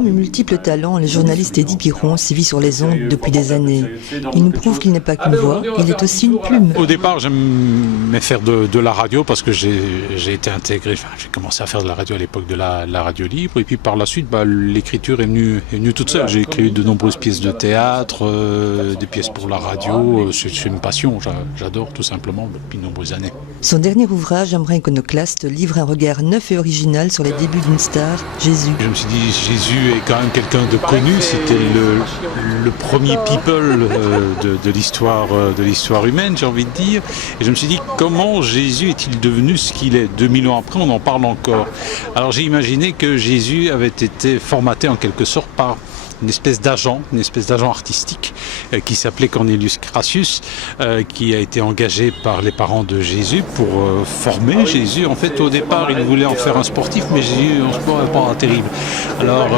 Homme aux multiples talents, le journaliste Eddie Piron sévit sur les ondes depuis des années. Il nous prouve qu'il n'est pas qu'une voix, il est aussi une plume. Au départ, j'aimais faire de la radio parce que j'ai été intégré, j'ai commencé à faire de la radio à l'époque de la radio libre, et puis par la suite, l'écriture est venue toute seule. J'ai écrit de nombreuses pièces de théâtre, des pièces pour la radio, c'est une passion, j'adore tout simplement depuis de nombreuses années. Son dernier ouvrage, Un brin iconoclaste, livre un regard neuf et original sur les débuts d'une star, Jésus. Je me suis dit, Jésus est quand même quelqu'un de connu, c'était le premier people de l'histoire humaine, j'ai envie de dire. Et je me suis dit, comment Jésus est-il devenu ce qu'il est ? 2000 ans après, on en parle encore. Alors j'ai imaginé que Jésus avait été formaté en quelque sorte par une espèce d'agent artistique qui s'appelait Cornelius Crassus, qui a été engagé par les parents de Jésus pour former Jésus. En fait, au départ, il voulait en faire un sportif, mais Jésus en sport n'est pas terrible. Alors,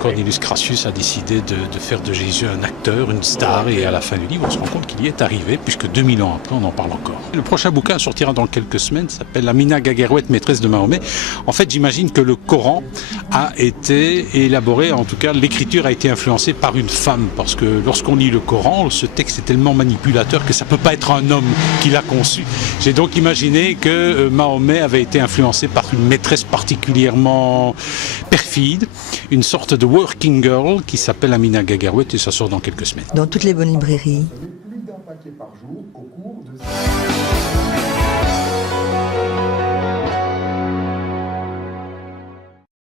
Cornelius Crassus a décidé de faire de Jésus un acteur, une star, et à la fin du livre, on se rend compte qu'il y est arrivé, puisque 2000 ans après, on en parle encore. Le prochain bouquin sortira dans quelques semaines, s'appelle Amina Gaguerouet, maîtresse de Mahomet. En fait, j'imagine que le Coran a été élaboré, en tout cas, l'écriture a été influencée par une femme, parce que lorsqu'on lit le Coran, ce texte est tellement manipulateur que ça ne peut pas être un homme qui l'a conçu. J'ai donc imaginé que Mahomet avait été influencé par une maîtresse particulièrement perfide, une sorte de working girl qui s'appelle Amina Gaguerouet, et ça sort dans quelques semaines. Dans toutes les bonnes librairies. Plus d'un paquet par jour au cours de